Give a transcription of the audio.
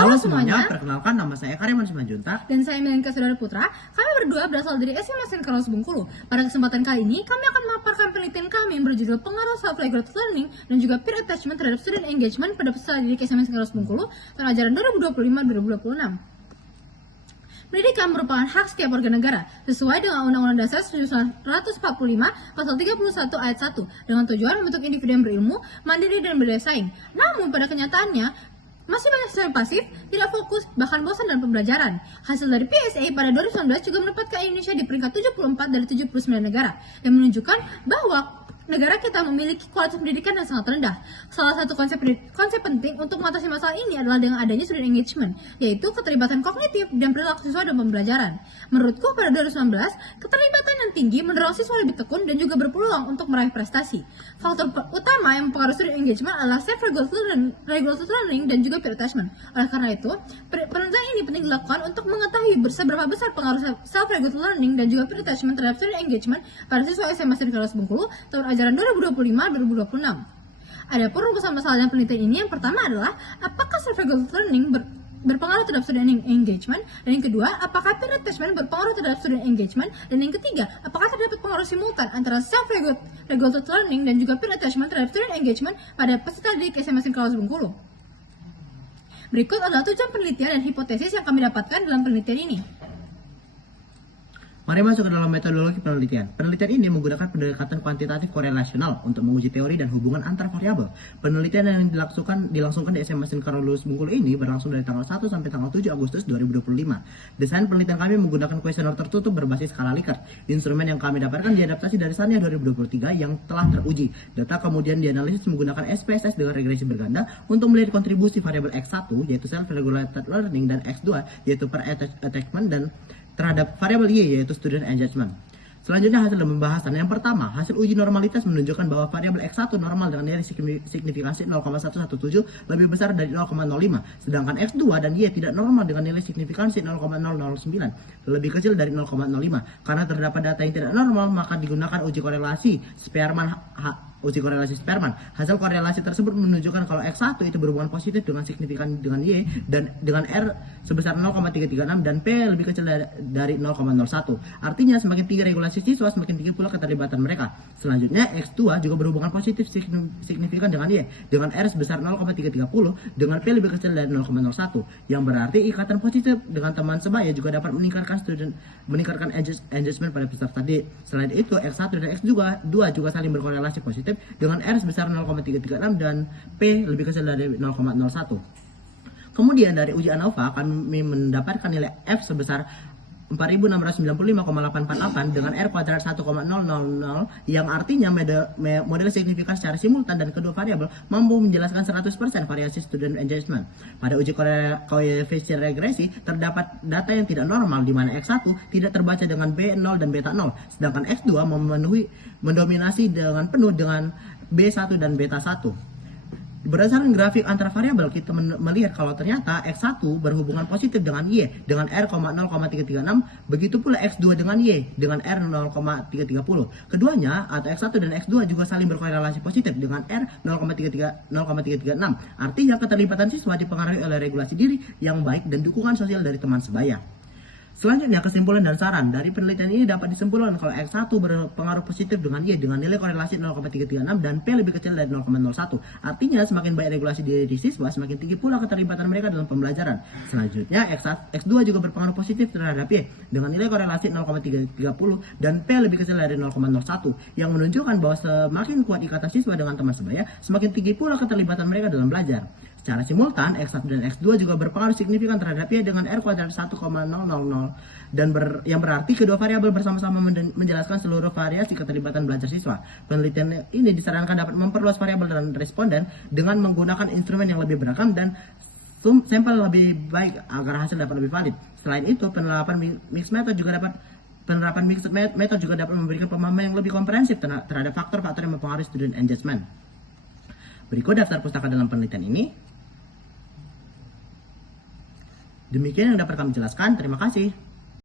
Halo semuanya, perkenalkan nama saya Karyawan Simanjuntak. Dan saya Melinka Saudara Putra. Kami berdua berasal dari SMA Saint Carlos Bengkulu. Pada kesempatan kali ini, kami akan memaparkan penelitian kami yang berjudul Pengaruh Self-Regulated Learning dan juga Peer Attachment terhadap Student Engagement pada peserta didik SMA Saint Carlos Bengkulu tahun ajaran 2025-2026. Pendidikan merupakan hak setiap warga negara sesuai dengan Undang-Undang Dasar 1945 Pasal 31 Ayat 1 dengan tujuan membentuk individu yang berilmu, mandiri dan berdaya saing. Namun pada kenyataannya masih banyak siswa yang pasif, tidak fokus, bahkan bosan dalam pembelajaran. Hasil dari PSA pada 2019 juga menempatkan Indonesia di peringkat 74 dari 79 negara, yang menunjukkan bahwa negara kita memiliki kualitas pendidikan yang sangat rendah. Salah satu konsep penting untuk mengatasi masalah ini adalah dengan adanya student engagement, yaitu keterlibatan kognitif dan perilaku siswa dalam pembelajaran. Menurutku pada 2019, keterlibatan yang tinggi mendorong siswa lebih tekun dan juga berpeluang untuk meraih prestasi. Faktor utama yang mempengaruhi student engagement adalah self-regulated learning dan juga peer attachment. Oleh karena itu, penelitian ini penting dilakukan untuk mengetahui seberapa besar pengaruh self-regulated learning dan juga peer attachment terhadap student engagement pada siswa SMA Saint Carlos Bengkulu tahun ajaran 2025-2026. Adapun rumusan masalah dalam penelitian ini yang pertama adalah apakah self-regulated learning berpengaruh terhadap student engagement, dan yang kedua, apakah peer attachment berpengaruh terhadap student engagement, dan yang ketiga, apakah terdapat pengaruh simultan antara self-regulated learning dan juga peer attachment terhadap student engagement pada peserta didik SMA Saint Carlos Bengkulu. Berikut adalah tujuan penelitian dan hipotesis yang kami dapatkan dalam penelitian ini. Mari masuk ke dalam metodologi penelitian. Penelitian ini menggunakan pendekatan kuantitatif korelasional untuk menguji teori dan hubungan antar variabel. Penelitian yang dilangsungkan di SMA Saint Carlos Bengkulu ini berlangsung dari tanggal 1 sampai tanggal 7 Agustus 2025. Desain penelitian kami menggunakan kuesioner tertutup berbasis skala Likert. Instrumen yang kami dapatkan diadaptasi dari SANIA 2023 yang telah teruji. Data kemudian dianalisis menggunakan SPSS dengan regresi berganda untuk melihat kontribusi variabel X1 yaitu self-regulated learning dan X2 yaitu peer attachment dan terhadap variabel Y yaitu student engagement. Selanjutnya hasil pembahasan. Yang pertama, hasil uji normalitas menunjukkan bahwa variabel X1 normal dengan nilai signifikansi 0,117 lebih besar dari 0,05, sedangkan X2 dan Y tidak normal dengan nilai signifikansi 0,009 lebih kecil dari 0,05. Karena terdapat data yang tidak normal, maka digunakan uji korelasi Spearman. Hasil korelasi tersebut menunjukkan kalau X1 itu berhubungan positif dengan signifikan dengan Y dan dengan R sebesar 0,336 dan P lebih kecil dari 0,01. Artinya semakin tinggi regulasi siswa, semakin tinggi pula keterlibatan mereka. Selanjutnya X2 juga berhubungan positif signifikan dengan Y dengan R sebesar 0,330 dengan P lebih kecil dari 0,01, yang berarti ikatan positif dengan teman sebaya juga dapat meningkatkan engagement pada peserta didik. Selain itu, X1 dan X2 juga saling berkorelasi positif dengan R sebesar 0,336 dan P lebih kecil dari 0,01. Kemudian dari uji ANOVA kami mendapatkan nilai F sebesar 4695,848 dengan R kuadrat 1,000 yang artinya model signifikan secara simultan dan kedua variabel mampu menjelaskan 100% variasi student engagement. Pada uji koefisien regresi terdapat data yang tidak normal di mana X1 tidak terbaca dengan B0 dan beta 0, sedangkan X2 mendominasi dengan penuh dengan B1 dan beta 1. Berdasarkan grafik antar variabel, kita melihat kalau ternyata X1 berhubungan positif dengan Y dengan R, 0,336, begitu pula X2 dengan Y dengan R 0,330. Keduanya atau X1 dan X2 juga saling berkorelasi positif dengan R 0,336. Artinya keterlibatan siswa dipengaruhi oleh regulasi diri yang baik dan dukungan sosial dari teman sebaya. Selanjutnya, kesimpulan dan saran. Dari penelitian ini dapat disimpulkan kalau X1 berpengaruh positif dengan Y dengan nilai korelasi 0,336 dan P lebih kecil dari 0,01. Artinya semakin baik regulasi diri siswa, semakin tinggi pula keterlibatan mereka dalam pembelajaran. Selanjutnya, X2 juga berpengaruh positif terhadap Y dengan nilai korelasi 0,330 dan P lebih kecil dari 0,01 yang menunjukkan bahwa semakin kuat ikatan siswa dengan teman sebaya, semakin tinggi pula keterlibatan mereka dalam belajar. Secara simultan, X1 dan X2 juga berpengaruh signifikan terhadap Y dengan R kuadrat 1,000 dan yang berarti kedua variabel bersama-sama menjelaskan seluruh variasi keterlibatan belajar siswa. Penelitian ini disarankan dapat memperluas variabel dan responden dengan menggunakan instrumen yang lebih beragam dan sampel lebih baik agar hasil dapat lebih valid. Selain itu, penerapan mixed method juga dapat memberikan pemahaman yang lebih komprehensif terhadap faktor-faktor yang mempengaruhi student engagement. Berikut daftar pustaka dalam penelitian ini. Demikian yang dapat kami jelaskan. Terima kasih.